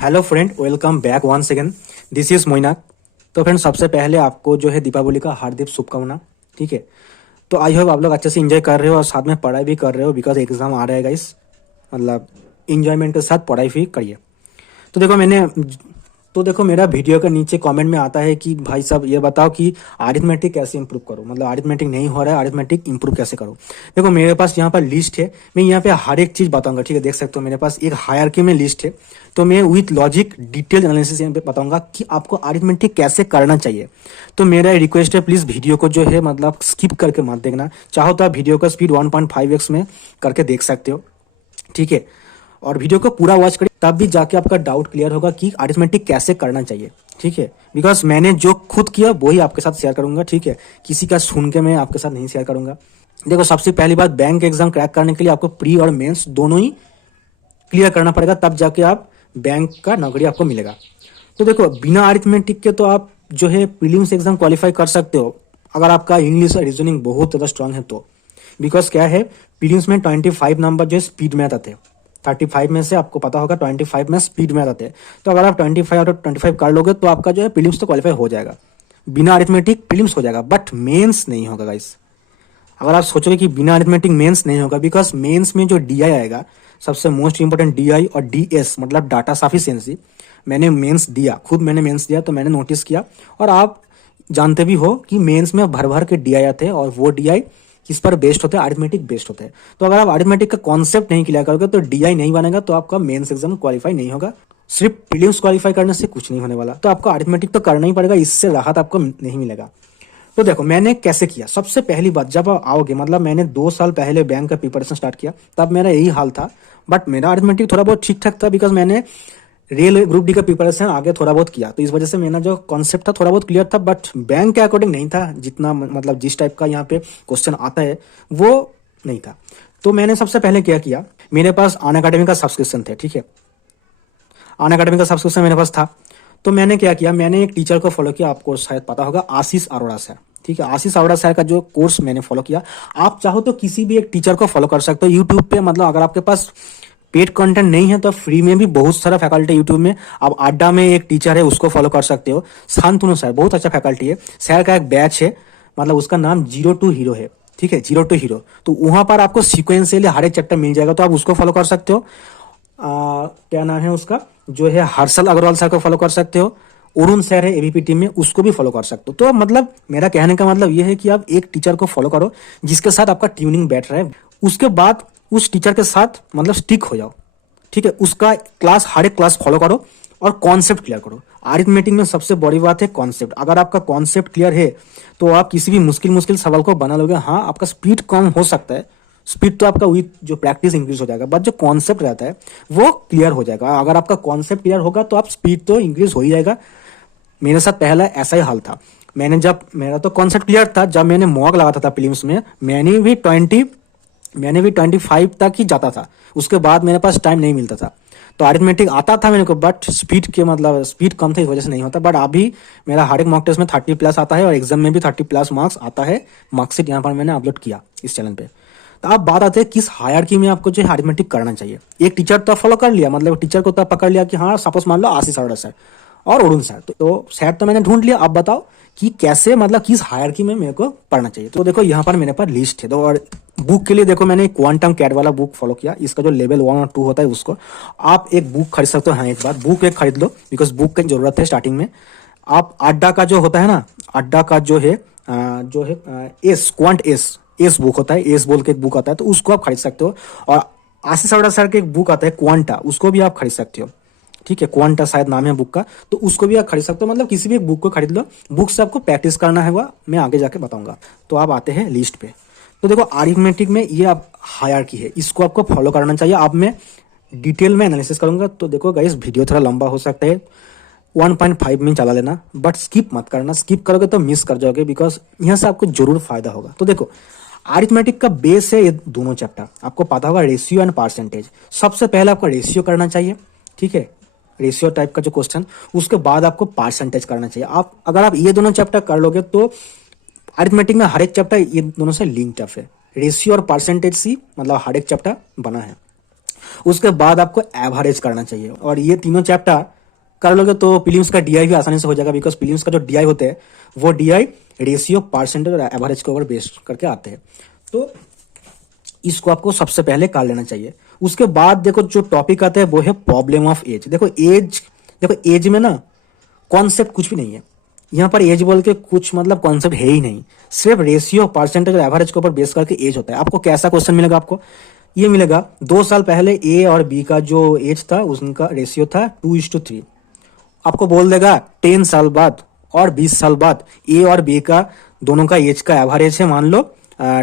Hello friend, welcome back once again. This is Moinak. तो friend, सबसे पहले आपको जो है दीपावली का हार्दिक शुभकामना। ठीक है, तो आई होप आप लोग अच्छे से एंजॉय कर रहे हो और साथ में पढ़ाई भी कर रहे हो, बिकॉज एग्जाम आ रहेगा इस मतलब इंजॉयमेंट के साथ पढ़ाई भी करिए। तो देखो मैंने तो देखो मेरा वीडियो के नीचे कमेंट में आता है कि भाई साहब ये बताओ कि अरिथमेटिक कैसे इंप्रूव करो, मतलब अरिथमेटिक नहीं हो रहा है, अरिथमेटिक इंप्रूव कैसे करो। देखो मेरे पास यहाँ पर लिस्ट है, मैं यहाँ पे हर एक चीज बताऊंगा। ठीक है, देख सकते हो मेरे पास एक हायरार्की में लिस्ट है। तो मैं विथ लॉजिक डिटेल एनालिसिस यहाँ पे बताऊंगा कि आपको अरिथमेटिक कैसे करना चाहिए। तो मेरा रिक्वेस्ट है, प्लीज वीडियो को जो है मतलब स्किप करके मत देखना। चाहो तो आप वीडियो का स्पीड 1.5x में करके देख सकते हो। ठीक है, और वीडियो को पूरा वॉच करिए, तब भी जाके आपका डाउट क्लियर होगा कि अरिथमेटिक कैसे करना चाहिए। ठीक है, बिकॉज मैंने जो खुद किया वही आपके साथ शेयर करूंगा। ठीक है, किसी का सुन के मैं आपके साथ नहीं शेयर करूंगा। देखो सबसे पहली बात, बैंक एग्जाम क्रैक करने के लिए आपको प्री और मेंस दोनों ही क्लियर करना पड़ेगा, तब जाके आप बैंक का नौकरी आपको मिलेगा। तो देखो बिना अरिथमेटिक के तो आप जो है प्रीलिम्स एग्जाम क्वालिफाई कर सकते हो, अगर आपका इंग्लिश और रीजनिंग बहुत ज्यादा स्ट्रांग है तो। बिकॉज क्या है, प्रीलिम्स में 25 नंबर जो है स्पीड मैथ आते हैं। 35 में से आपको पता होगा 25 में स्पीड मैथ आते हैं। तो अगर आप 25 आउट ऑफ 25 कर लोगे तो आपका जो है प्रीलिम्स तो क्वालिफाई हो जाएगा। बिना अरिथमेटिक प्रीलिम्स हो जाएगा, बट मेंस नहीं होगा गाइस। अगर आप सोचोगे कि बिना अरिथमेटिक मेंस नहीं होगा, बिकॉज मेंस में जो डीआई आएगा, सबसे मोस्ट इंपोर्टेंट डीआई और डीएस मतलब डाटा सफिशिएंसी। मैंने मेंस दिया, खुद मैंने मेंस दिया, तो मैंने नोटिस किया। और आप जानते भी हो कि मेंस में भर भर के डीआई आते हैं, और वो डीआई किस पर बेस्ड होते हैं, अरिथमेटिक बेस्ड होते हैं। तो अगर आप अरिथमेटिक का कॉन्सेप्ट नहीं क्लियर करोगे तो डीआई नहीं बनेगा, तो आपका मेंस एग्जाम क्वालिफाई नहीं होगा। सिर्फ प्रीलिम्स क्वालिफाई करने से कुछ नहीं होने वाला, तो आपको अरिथमेटिक तो करना ही पड़ेगा, इससे राहत आपको नहीं मिलेगा। तो देखो मैंने कैसे किया। सबसे पहली बात, जब आप आओगे, मतलब मैंने 2 साल पहले बैंक का प्रिपरेशन स्टार्ट किया, तब मेरा यही हाल था। बट मेरा अरिथमेटिक थोड़ा बहुत ठीक ठाक था, बिकॉज मैंने रेल ग्रुप डी का प्रिपरेशन आगे थोड़ा बहुत किया, तो इस वजह से मेरा जो कॉन्सेप्ट था थोड़ा बहुत क्लियर था। बट बैंक के अकॉर्डिंग नहीं था, जितना मतलब जिस टाइप का यहाँ पे क्वेश्चन आता है वो नहीं था। तो मैंने सबसे पहले क्या किया, मेरे पास अनअकैडमी का सब्सक्रिप्शन थे। ठीक है, अनअकैडमी का सब्सक्रिप्शन मेरे पास था। तो मैंने क्या किया, मैंने एक टीचर को फॉलो किया, आपको शायद पता होगा, आशीष अरोड़ा सर। ठीक है, आशीष अरोड़ा सर का जो कोर्स मैंने फॉलो किया। आप चाहो तो किसी भी एक टीचर को फॉलो कर सकते हो यूट्यूब पे, मतलब अगर आपके पास पेड कंटेंट नहीं है तो फ्री में भी बहुत सारा फैकल्टी यूट्यूब में। आप अड्डा में एक टीचर है, उसको फॉलो कर सकते हो, शांतनु सर, बहुत अच्छा फैकल्टी है। सर का एक बैच है, मतलब उसका नाम 0 to Hero है। ठीक है, 0 to Hero। तो वहां पर आपको सीक्वेंशियली हर एक चैप्टर मिल जाएगा, तो आप उसको फॉलो कर सकते हो। क्या नाम है उसका, जो है हर्षल अग्रवाल सर को फॉलो कर सकते हो। अरुण सर है एबीपी टीम में, उसको भी फॉलो कर सकते हो। तो मतलब मेरा कहने का मतलब ये है कि आप एक टीचर को फॉलो करो जिसके साथ आपका ट्यूनिंग बैठ रहा है। उसके बाद उस टीचर के साथ मतलब स्टिक हो जाओ। ठीक है, उसका क्लास, हर एक क्लास फॉलो करो और कॉन्सेप्ट क्लियर करो। अरिथमेटिक में सबसे बड़ी बात है कॉन्सेप्ट। अगर आपका कॉन्सेप्ट क्लियर है तो आप किसी भी मुश्किल मुश्किल सवाल को बना लोगे। हाँ, आपका स्पीड कम हो सकता है, स्पीड तो आपका विथ जो प्रैक्टिस इंक्रीज हो जाएगा, बट जो कॉन्सेप्ट रहता है वो क्लियर हो जाएगा। अगर आपका कॉन्सेप्ट क्लियर होगा तो आप स्पीड तो इंक्रीज हो ही जाएगा। मेरे साथ पहला ऐसा ही हाल था। मैंने जब, मेरा तो कॉन्सेप्ट क्लियर था, जब मैंने मॉक लगाता था प्रीलिम्स में, मैंने भी 25 तक ही जाता था। उसके बाद मेरे पास टाइम नहीं मिलता था। तो अरिथमेटिक आता था मेरे को, बट स्पीड के मतलब स्पीड कम था, इस वजह से नहीं होता। बट अभी मेरा हर एक मॉक टेस्ट में 30+ आता है, और एग्जाम में भी 30+ मार्क्स आता है। मार्कशीट यहाँ पर मैंने अपलोड किया इस चैनल पे। तो अब बात आती है किस हायरार्की में आपको जो है अरिथमेटिक करना चाहिए। एक टीचर तो फॉलो कर लिया, मतलब टीचर को तो पकड़ लिया कि हाँ, सपोज मान लो आशीष अरोड़ा सर और अरुण सर, तो सर तो मैंने ढूंढ लिया। अब बताओ कि कैसे, मतलब किस हायरार्की में मेरे को पढ़ना चाहिए। तो देखो यहाँ पर मेरे पास लिस्ट है। तो और बुक के लिए देखो मैंने क्वांटम कैट वाला बुक फॉलो किया। इसका जो लेवल 1 और 2 होता है उसको आप एक बुक खरीद सकते हो। हाँ, एक बार बुक एक खरीद लो, बिकॉज बुक की जरूरत है स्टार्टिंग में। आप अड्डा का जो होता है ना, अड्डा का जो है एस क्वांट एस बुक होता है, एस बोल के एक बुक आता है, तो उसको आप खरीद सकते हो। और आशीष अरोड़ा सर के एक बुक आता है क्वांटा, उसको भी आप खरीद सकते हो। ठीक है, क्वांटा शायद नाम है बुक का, तो उसको भी आप खरीद सकते हो। मतलब किसी भी एक बुक को खरीद लो। बुक से आपको प्रैक्टिस करना है, वह मैं आगे जाके बताऊंगा। तो आप आते हैं लिस्ट पे। तो देखो अरिथमेटिक में ये आप हायरार्की है, इसको आपको फॉलो करना चाहिए। अब मैं डिटेल में एनालिसिस करूंगा। तो देखो गाइस, वीडियो थोड़ा लंबा हो सकता है, 1.5 में चला लेना, बट स्किप मत करना। स्किप करोगे तो मिस कर जाओगे, बिकॉज यहाँ से आपको जरूर फायदा होगा। तो देखो अरिथमेटिक का बेस है ये दोनों चैप्टर, आपको पता होगा रेशियो एंड परसेंटेज। सबसे पहले आपको रेशियो करना चाहिए। ठीक है, रेशियो टाइप का जो क्वेश्चन, उसके बाद आपको परसेंटेज करना चाहिए। आप अगर आप ये दोनों चैप्टर कर लोगे तो अरिथमेटिक में हर एक चैप्टर ये दोनों से लिंक्ड है। रेशियो और परसेंटेज सी मतलब हर एक चैप्टर बना है। उसके बाद आपको एवरेज करना चाहिए। और ये तीनों चैप्टर कर लोगे तो प्रीलिम्स का डीआई भी आसानी से हो जाएगा, बिकॉज प्रीलिम्स का जो डीआई होते हैं वो डीआई रेशियो, परसेंटेज और एवरेज के ऊपर बेस्ड करके आते हैं। तो इसको आपको सबसे पहले कर लेना चाहिए। उसके बाद देखो जो टॉपिक आता है वो है प्रॉब्लम ऑफ एज। देखो एज में ना कॉन्सेप्ट कुछ भी नहीं है। यहाँ पर एज बोल के कुछ मतलब कॉन्सेप्ट है ही नहीं, सिर्फ रेशियो, परसेंटेज और एवरेज के ऊपर बेस करके एज होता है। आपको कैसा क्वेश्चन मिलेगा? आपको ये मिलेगा 2 साल पहले ए और बी का जो एज था उनका रेशियो था 2:3। आपको बोल देगा 10 साल बाद और 20 साल बाद ए और बी का दोनों का एज का एवरेज है मान लो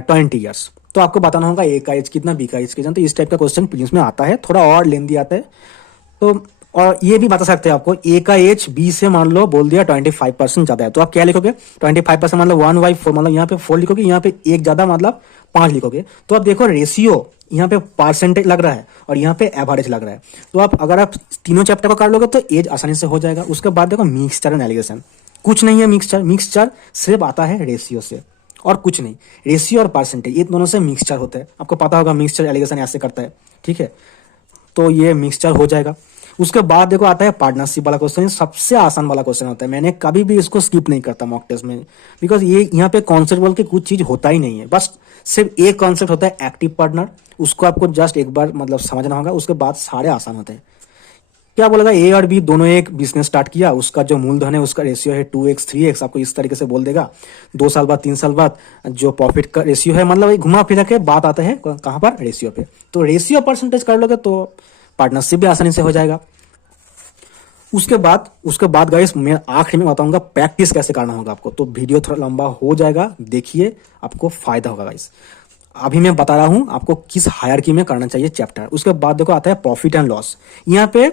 20 ईयर्स। तो आपको बताना होगा ए का एज कितना, बी का एज कितना। तो इस टाइप का क्वेश्चन प्रीलिम्स में आता है, थोड़ा और लेंदी आता है। तो और ये भी बता सकते हैं आपको ए का एज बी से मान लो बोल दिया 25% ज्यादा है, तो आप क्या लिखोगे? 25% मतलब 1/4, मतलब यहाँ पे 4 लिखोगे, यहाँ पे एक ज्यादा मतलब 5 लिखोगे। तो आप देखो रेशियो यहाँ पे परसेंटेज लग रहा है और यहाँ पे एवरेज लग रहा है। तो आप अगर आप तीनों चैप्टर को कर लोगे तो एज आसानी से हो जाएगा। उसके बाद देखो मिक्सचर एंड एलिगेशन, कुछ नहीं है मिक्सचर सिर्फ आता है रेशियो से और कुछ नहीं। रेशियो और परसेंटेज ये दोनों से मिक्सचर होता है, आपको पता होगा मिक्सचर एलिगेशन ऐसे करता है, ठीक है। तो ये मिक्सचर हो जाएगा। उसके बाद देखो आता है पार्टनरशिप वाला क्वेश्चन, सबसे आसान वाला क्वेश्चन होता है। मैंने कभी भी इसको स्किप नहीं करता मॉक टेस्ट में, बिकॉज ये यहाँ पे कॉन्सेप्ट बोल के कुछ चीज होता ही नहीं है, बस सिर्फ एक कॉन्सेप्ट होता है एक्टिव पार्टनर। उसको आपको जस्ट एक बार मतलब समझना होगा, उसके बाद सारे आसान होते हैं। क्या बोलेगा? ए और बी दोनों एक बिजनेस स्टार्ट किया, उसका जो मूलधन है उसका रेशियो है 2x 3x, आपको इस तरीके से बोल देगा। 2 साल बाद 3 साल बाद जो प्रॉफिट का रेशियो है, मतलब घुमा फिरा के बात आता है कहाँ पर? रेशियो पे। तो रेशियो परसेंटेज कर लोगे तो पार्टनरशिप भी आसानी से हो जाएगा। उसके बाद गाइस मैं आखिर में बताऊंगा प्रैक्टिस कैसे करना होगा आपको। तो वीडियो थोड़ा लंबा हो जाएगा, देखिए आपको फायदा होगा गाइस। अभी मैं बता रहा हूं आपको किस हायरार्की में करना चाहिए चैप्टर। उसके बाद देखो आता है प्रॉफिट एंड लॉस। यहाँ पे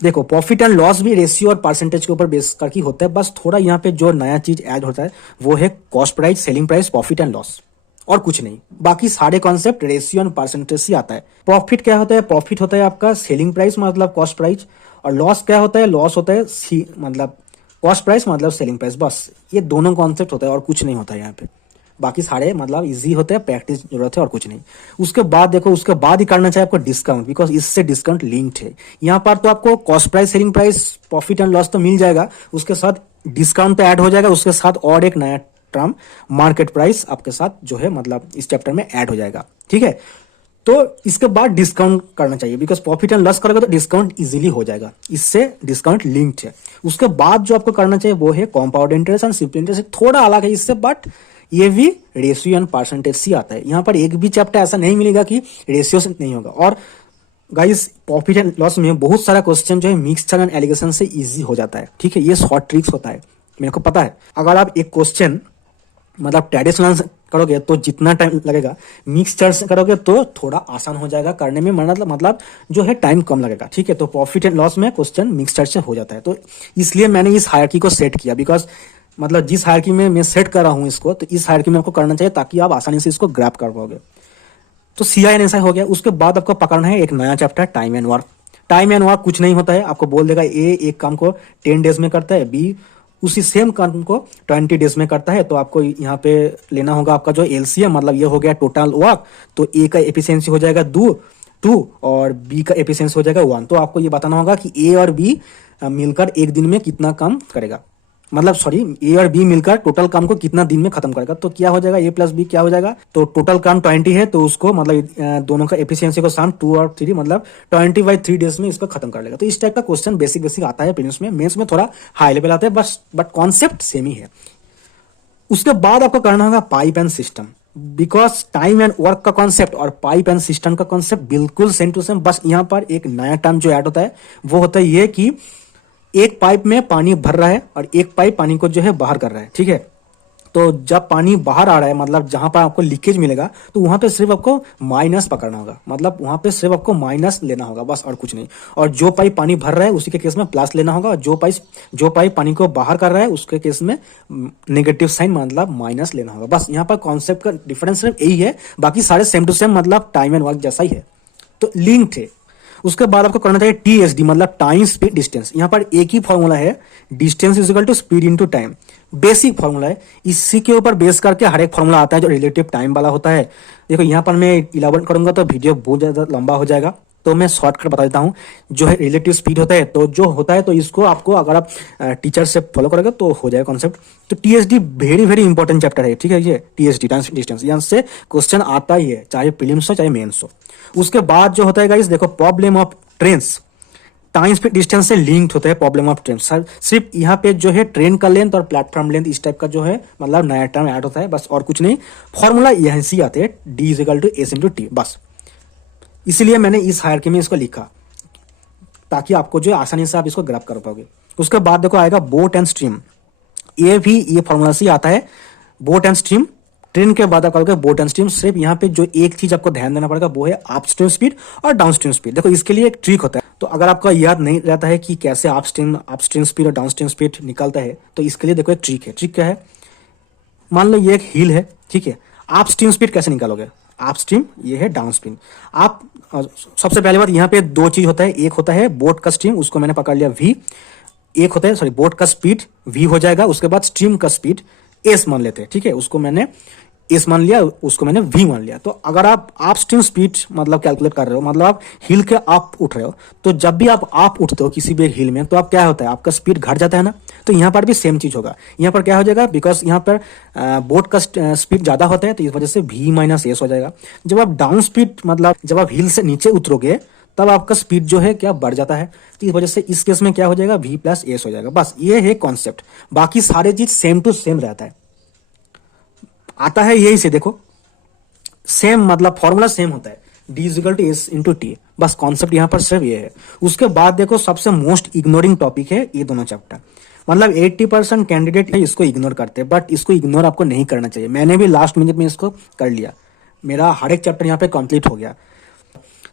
देखो प्रॉफिट एंड लॉस भी रेशियो और परसेंटेज के ऊपर बेस करके होता है, बस थोड़ा यहाँ पे जो नया चीज ऐड होता है वो है cost price, selling price, profit and loss, और कुछ नहीं। बाकी सारे कॉन्सेप्ट रेशियो एंड परसेंटेज से आता है। प्रॉफिट क्या होता है? प्रॉफिट होता है आपका सेलिंग प्राइस मतलब कॉस्ट प्राइस, और लॉस क्या होता है? लॉस होता है मतलब कॉस्ट प्राइस मतलब सेलिंग प्राइस। बस ये दोनों कॉन्सेप्ट होता है और कुछ नहीं होता है यहाँ पे। बाकी सारे मतलब इजी होते हैं, प्रैक्टिस जरूरत है और कुछ नहीं। उसके बाद देखो उसके बाद ही करना चाहिए आपको डिस्काउंट, बिकॉज इससे डिस्काउंट लिंक्ड है। यहाँ पर तो आपको cost price, selling price, profit and loss तो मिल जाएगा, उसके साथ डिस्काउंट तो ऐड हो जाएगा, उसके साथ और एक नया टर्म मार्केट प्राइस आपके साथ जो है मतलब इस चैप्टर में ऐड हो जाएगा, ठीक है। तो इसके बाद डिस्काउंट करना चाहिए, बिकॉज प्रॉफिट एंड लॉस करोगे तो डिस्काउंट इजीली हो जाएगा, इससे डिस्काउंट लिंक्ड है। उसके बाद जो आपको करना चाहिए वो है compound interest and simple interest. थोड़ा अलग है इससे, बट ये भी रेशियो एंड परसेंटेज से आता है। यहाँ पर एक भी चैप्टर ऐसा नहीं मिलेगा कि रेशियो से नहीं होगा। और गाइस प्रॉफिट एंड लॉस में बहुत सारा क्वेश्चन जो है मिक्सचर एंड एलिगेशन से इजी हो जाता है, ठीक है। ये शॉर्ट ट्रिक्स होता है, मेरे को पता है। अगर आप एक क्वेश्चन मतलब ट्रेडिशनल करोगे तो जितना टाइम लगेगा, मिक्सचर से करोगे तो थोड़ा आसान हो जाएगा करने में, मतलब जो है टाइम कम लगेगा, ठीक है। तो प्रॉफिट एंड लॉस में क्वेश्चन मिक्सचर से हो जाता है, तो इसलिए मैंने इस हायरार्की को सेट किया, बिकॉज मतलब जिस हायरार्की में मैं सेट कर रहा हूँ इसको, तो इस हायरार्की में आपको करना चाहिए ताकि आप आसानी से इसको ग्रैब कर पाओगे। तो CINSI हो गया। उसके बाद आपको पकड़ना है एक नया chapter time and work. Time and work कुछ नहीं होता है, आपको बोल देगा ए एक काम को 10 डेज में करता है, बी उसी सेम काम को 20 डेज में करता है। तो आपको यहाँ पे लेना होगा आपका जो LCM, मतलब ये हो गया टोटल वर्क। तो ए का एफिशिएंसी हो जाएगा 2 और बी का एफिशिएंसी हो जाएगा 1। तो आपको ये बताना होगा कि ए और बी मिलकर एक दिन में कितना काम करेगा, मतलब सॉरी ए और बी मिलकर टोटल काम को कितना दिन में खत्म करेगा। तो क्या हो जाएगा, ए प्लस बी क्या हो जाएगा? तो टोटल काम 20 है, तो उसको मतलब दोनों का एफिशिएंसी को साम 2 और 3 मतलब 20/3 डेज में इसको खत्म कर लेगा। तो इस टाइप का क्वेश्चन बेसिक आता है प्रीलिम्स में। मेंस में थोड़ा हाई लेवल आता है, बट कॉन्सेप्ट सेम ही है। उसके बाद आपको करना होगा pipe and system, because time and work का कॉन्सेप्ट और पाइप एंड सिस्टम का कॉन्सेप्ट बिल्कुल सेम टू सेम। बस यहाँ पर एक नया टर्म जो ऐड होता है वो होता है ये कि एक पाइप में पानी भर रहा है और एक पाइप पानी को जो है बाहर कर रहा है, ठीक है। तो जब पानी बाहर आ रहा है, मतलब जहां पर आपको लीकेज मिलेगा, तो वहां पे सिर्फ आपको माइनस पकड़ना होगा, मतलब वहां पे सिर्फ आपको माइनस लेना होगा, बस और कुछ नहीं। और जो पाइप पानी भर रहा है उसी के केस में प्लस लेना होगा, और जो पाइप पानी को बाहर कर रहा है उसके केस में नेगेटिव साइन मतलब माइनस लेना होगा। बस यहाँ पर कॉन्सेप्ट का डिफरेंस सिर्फ यही है, बाकी सारे सेम टू सेम मतलब टाइम एंड वर्क जैसा ही है, तो लिंक्ड है। उसके बाद आपको करना चाहिए TSD मतलब टाइम स्पीड डिस्टेंस। यहाँ पर एक ही फॉर्मूला है, distance is equal to speed into time, basic formula है। इसी के ऊपर बेस करके हर एक फॉर्मूला आता है जो रिलेटिव टाइम वाला होता है। देखो यहाँ पर मैं इलाबोरेट करूंगा तो वीडियो बहुत ज्यादा लंबा हो जाएगा, तो मैं शॉर्टकट बता देता हूँ। जो है रिलेटिव स्पीड होता है, तो जो होता है तो इसको आपको अगर आप टीचर से फॉलो करोगे तो हो जाएगा कॉन्सेप्ट। तो TSD very very important chapter है, ठीक है। ये टीएसडी ट्रांसमिट डिस्टेंस, यहाँ से क्वेश्चन आता ही है, चाहे प्रीलिम्स हो चाहे मेंस हो। उसके बाद जो होता है गाइस, देखो problem of trains, time speed distance से लिंक्ड होता है प्रॉब्लम ऑफ ट्रेन। सर सिर्फ यहाँ पे जो है ट्रेन का लेंथ और प्लेटफॉर्म लेंथ इस टाइप का जो है मतलब नया टर्म ऐड होता है, बस और कुछ नहीं। फॉर्मूला यहाँ से आते हैं, D is equal to S into T, बस। इसलिए मैंने इस हायरार्की में इसको लिखा, ताकि आपको जो है आसानी से आप इसको ग्रैब कर पाओगे। उसके बाद देखो आएगा बोट एंड स्ट्रीम, ये भी ये फॉर्मूला से आता है, बोट एंड स्ट्रीम। ट्रेन के बाद आप कहोगे बोट एंड स्ट्रीम। सिर्फ यहाँ पे जो एक चीज आपको ध्यान देना पड़ेगा वो है अपस्ट्रीम स्पीड और डाउनस्ट्रीम स्पीड। देखो इसके लिए एक ट्रिक होता है, तो अगर आपका याद नहीं रहता है कि कैसे अपस्ट्रीम स्पीड और डाउनस्ट्रीम स्पीड निकलता है, तो इसके लिए देखो एक ट्रिक है। ट्रिक क्या है, मान लो ये एक हिल है, ठीक है। अपस्ट्रीम स्पीड कैसे निकालोगे, अपस्ट्रीम ये है डाउनस्ट्रीम। आप सबसे पहली बात, यहाँ पे दो चीज होता है, एक होता है बोट का स्ट्रीम, उसको मैंने पकड़ लिया वी। एक होता है सॉरी बोट का स्पीड वी हो जाएगा, उसके बाद स्ट्रीम का स्पीड एस मान लेते हैं, ठीक है। उसको मैंने एस मान लिया, उसको मैंने वी मान लिया। तो अगर आप स्ट्रीम स्पीड मतलब कैलकुलेट कर रहे हो, मतलब आप हिल के आप उठ रहे हो, तो जब भी आप उठते हो किसी भी हिल में, तो आप क्या होता है, आपका स्पीड घट जाता है ना। तो यहाँ पर भी सेम चीज होगा। यहाँ पर क्या हो जाएगा, बिकॉज यहाँ पर बोट का स्पीड ज्यादा होता है, तो इस वजह से वी माइनस एस हो जाएगा। जब आप डाउन स्पीड मतलब जब आप हिल से नीचे उतरोगे, तब आपका स्पीड जो है क्या बढ़ जाता है। तो इस वजह से इस केस में क्या हो जाएगा, वी प्लस एस हो जाएगा। बस ये है कॉन्सेप्ट, बाकी सारे चीज सेम टू सेम रहता है, आता है यही से। देखो सेम मतलब फॉर्मूला सेम होता है, D is equal to S into T, बस कॉन्सेप्ट यहाँ पर सिर्फ ये है। उसके बाद देखो सबसे मोस्ट इग्नोरिंग टॉपिक है ये दोनों चैप्टर, मतलब 80% कैंडिडेट है इसको इग्नोर करते हैं, बट इसको इग्नोर आपको नहीं करना चाहिए। मैंने भी लास्ट मिनट में इसको कर लिया, मेरा हर एक चैप्टर यहाँ पे कंप्लीट हो गया।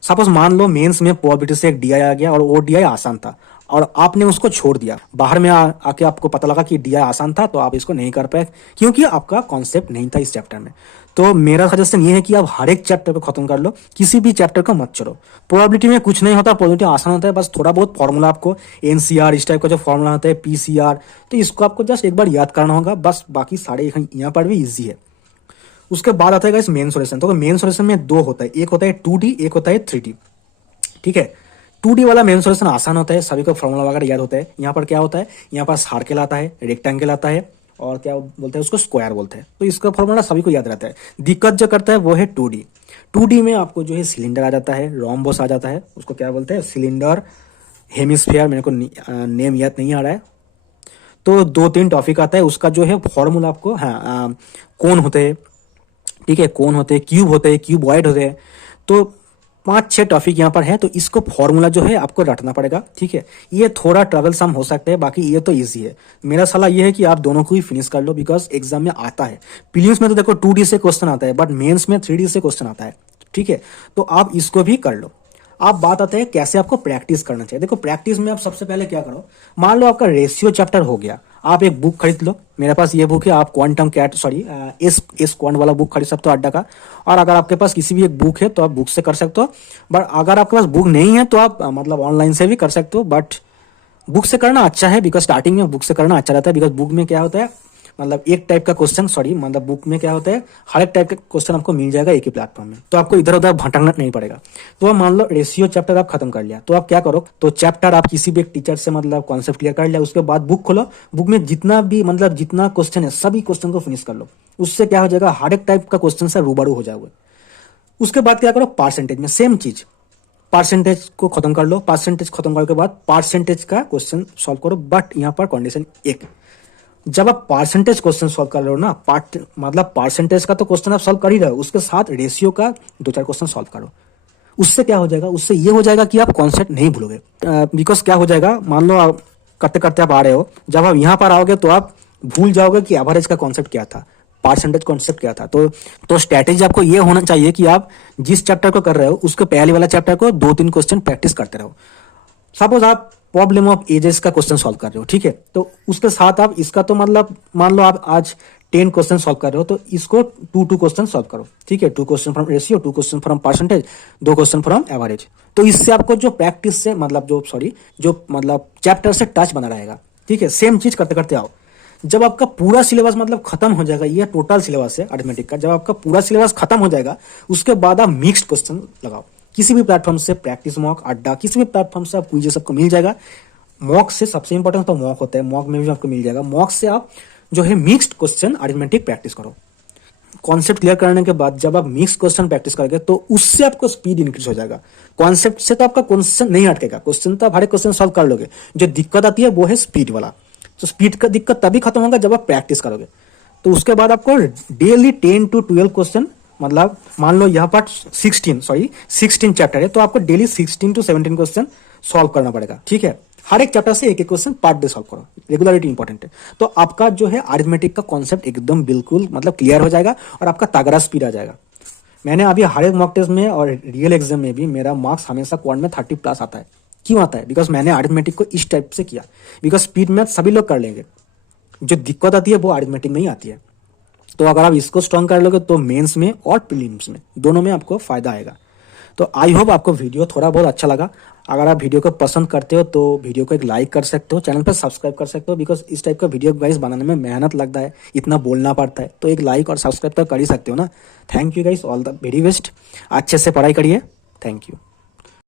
सपोज मान लो मेंस में प्रोबेबिलिटी से एक डीआई आ गया और वो डीआई आसान था, और आपने उसको छोड़ दिया, बाहर में आके आपको पता लगा कि डीआई आसान था, तो आप इसको नहीं कर पाए क्योंकि आपका कॉन्सेप्ट नहीं था इस चैप्टर में। तो मेरा सजेशन ये है कि आप हर एक चैप्टर को खत्म कर लो, किसी भी चैप्टर को मत छोड़ो। प्रोबेबिलिटी में कुछ नहीं होता, प्रोबेबिलिटी आसान होता है, बस थोड़ा बहुत फॉर्मूला आपको एनसीआर इस टाइप का जो फॉर्मूला होता है, पीसीआर, तो इसको आपको जस्ट एक बार याद करना होगा, बस। बाकी सारे यहाँ पर भी ईजी है। उसके बाद आता है मेन सोल्यूशन। तो मेन सोल्यूशन में दो होता है, एक होता है 2D, एक होता है 3D, ठीक है। 2D वाला मेन सोल्यूशन आसान होता है, सभी को फॉर्मूला वगैरह याद होता है। यहाँ पर क्या होता है, यहाँ पर सर्कल आता है, रेक्टेंगल आता है, और क्या बोलते हैं उसको, स्क्वायर बोलते हैं। तो इसका फॉर्मूला सभी को याद रहता है। दिक्कत जो करता है वो है 2D। 2D में आपको जो है सिलेंडर आ जाता है, रोम्बस आ जाता है, उसको क्या बोलते हैं, सिलेंडर, हेमिस्फीयर, मेरे को नेम याद नहीं आ रहा है। तो 2-3 टॉपिक आता है, उसका जो है फॉर्मूला आपको, हाँ कोन होते हैं, ठीक है, कोन होते हैं, क्यूब होते हैं, क्यूबॉइड होते हैं। तो 5-6 टॉपिक यहाँ पर है, तो इसको फॉर्मूला जो है आपको रटना पड़ेगा, ठीक है। ये थोड़ा ट्रबल सम हो सकता है, बाकी ये तो इजी है। मेरा सलाह ये है कि आप दोनों को ही फिनिश कर लो, बिकॉज एग्जाम में आता है। प्रीलिम्स में तो देखो 2D से क्वेश्चन आता है, बट मेंस में 3D से क्वेश्चन आता है, ठीक है। तो आप इसको भी कर लो। आप बात आते हैं कैसे आपको प्रैक्टिस करना चाहिए। देखो प्रैक्टिस में आप सबसे पहले क्या करो, मान लो आपका रेशियो चैप्टर हो गया, आप एक बुक खरीद लो। मेरे पास ये बुक है, आप क्वांटम कैट एस क्वांट वाला बुक खरीद सकते हो अड्डा का। और अगर आपके पास किसी भी एक बुक है तो आप बुक से कर सकते हो, बट अगर आपके पास बुक नहीं है तो आप मतलब ऑनलाइन से भी कर सकते हो। बट बुक से करना अच्छा है, बिकॉज स्टार्टिंग में बुक से करना अच्छा रहता है। बिकॉज बुक में क्या होता है, मतलब एक टाइप का क्वेश्चन, मतलब बुक में क्या होता है, हर एक टाइप का क्वेश्चन आपको मिल जाएगा एक ही प्लेटफॉर्म में, तो आपको इधर उधर भटकना नहीं पड़ेगा। तो आप मान लो रेशियो चैप्टर आप खत्म कर लिया, तो आप क्या करो, तो चैप्टर आप किसी भी एक टीचर से मतलब कॉन्सेप्ट क्लियर कर लिया, उसके बाद बुक खोलो, बुक में जितना भी मतलब जितना क्वेश्चन है सभी क्वेश्चन को फिनिश कर लो। उससे क्या हो जाएगा, हर एक टाइप का क्वेश्चन से रूबरू हो जाओगे। उसके बाद क्या करो, परसेंटेज में सेम चीज, परसेंटेज को खत्म कर लो। परसेंटेज खत्म करने के बाद परसेंटेज का क्वेश्चन सॉल्व करो, बट यहाँ पर कंडीशन एक, जब आप परसेंटेज क्वेश्चन सॉल्व कर रहे हो ना, मतलब परसेंटेज का तो क्वेश्चन आप सॉल्व कर ही रहे हो, उसके साथ रेशियो का 2-4 क्वेश्चन सॉल्व करो। उससे क्या हो जाएगा, उससे ये हो जाएगा कि आप कॉन्सेप्ट नहीं भूलोगे। बिकॉज क्या हो जाएगा, मान लो आप करते करते आप आ रहे हो, जब आप यहाँ पर आओगे तो आप भूल जाओगे कि एवरेज का कॉन्सेप्ट क्या था, परसेंटेज कॉन्सेप्ट क्या था। तो स्ट्रैटेजी आपको ये होना चाहिए कि आप जिस चैप्टर को कर रहे हो उसके पहले वाला चैप्टर को 2-3 क्वेश्चन प्रैक्टिस करते रहो। सपोज आप प्रॉब्लम ऑफ एजेस का क्वेश्चन सॉल्व कर रहे हो, ठीक है, तो उसके साथ आप इसका तो मतलब मान लो आप आज 10 क्वेश्चन सॉल्व कर रहे हो, तो इसको 2-2 क्वेश्चन सॉल्व करो, ठीक है। 2 question from ratio, 2 question from percentage, 2 question from average. तो इससे आपको जो प्रैक्टिस से मतलब जो मतलब चैप्टर से टच बना रहेगा, ठीक है। सेम चीज करते करते आओ, जब आपका पूरा सिलेबस मतलब खत्म हो जाएगा, ये टोटल सिलेबस है अरिथमेटिक का, जब आपका पूरा सिलेबस खत्म हो जाएगा उसके बाद आप मिक्स्ड क्वेश्चन लगाओ। किसी भी प्लेटफॉर्म से, प्रैक्टिस मॉक, अड्डा, किसी भी प्लेटफॉर्म से आप क्विज सबको मिल जाएगा। मॉक से सबसे इंपॉर्टेंट तो मॉक होता है, मॉक में भी आपको मिल जाएगा। मॉक से आप जो है मिक्स्ड क्वेश्चन अरिथमेटिक प्रैक्टिस करो। कॉन्सेप्ट क्लियर करने के बाद जब आप मिक्स क्वेश्चन प्रैक्टिस करोगे तो उससे आपको स्पीड इंक्रीज हो जाएगा। कॉन्सेप्ट से तो आपका क्वेश्चन नहीं अटकेगा, क्वेश्चन तो आप हर एक क्वेश्चन सॉल्व कर लोगे। जो दिक्कत आती है वो है स्पीड वाला। तो स्पीड का दिक्कत तभी खत्म होगा जब आप प्रैक्टिस करोगे। तो उसके बाद आपको डेली 10 to 12 क्वेश्चन, मतलब मान लो यहाँ पर 16 चैप्टर है, तो आपको डेली 16 to 17 क्वेश्चन सॉल्व करना पड़ेगा। ठीक है, हर एक चैप्टर से एक एक क्वेश्चन पर डे सॉल्व करो। रेगुलरिटी इंपॉर्टेंट है। तो आपका जो है अरिथमेटिक का कॉन्सेप्ट एकदम बिल्कुल मतलब क्लियर हो जाएगा और आपका तगड़ा स्पीड आ जाएगा। मैंने अभी हर एक मॉक टेस्ट में और रियल एग्जाम में भी मेरा मार्क्स हमेशा क्वाड में 30+ आता है। क्यों आता है? बिकॉज मैंने अरिथमेटिक को इस टाइप से किया। बिकॉज स्पीड मैथ सभी लोग कर लेंगे, जो दिक्कत आती है वो अरिथमेटिक में ही आती है। तो अगर आप इसको स्ट्रॉन्ग कर लोगे तो मेंस में और प्रीलिम्स में दोनों में आपको फायदा आएगा। तो आई होप आपको वीडियो थोड़ा बहुत अच्छा लगा। अगर आप वीडियो को पसंद करते हो तो वीडियो को एक लाइक कर सकते हो, चैनल पर सब्सक्राइब कर सकते हो। बिकॉज इस टाइप का वीडियो गाइस बनाने में मेहनत लगता है, इतना बोलना पड़ता है, तो एक लाइक और सब्सक्राइब तो कर ही सकते हो ना। Thank you guys, all the very best. अच्छे से पढ़ाई करिए। Thank you.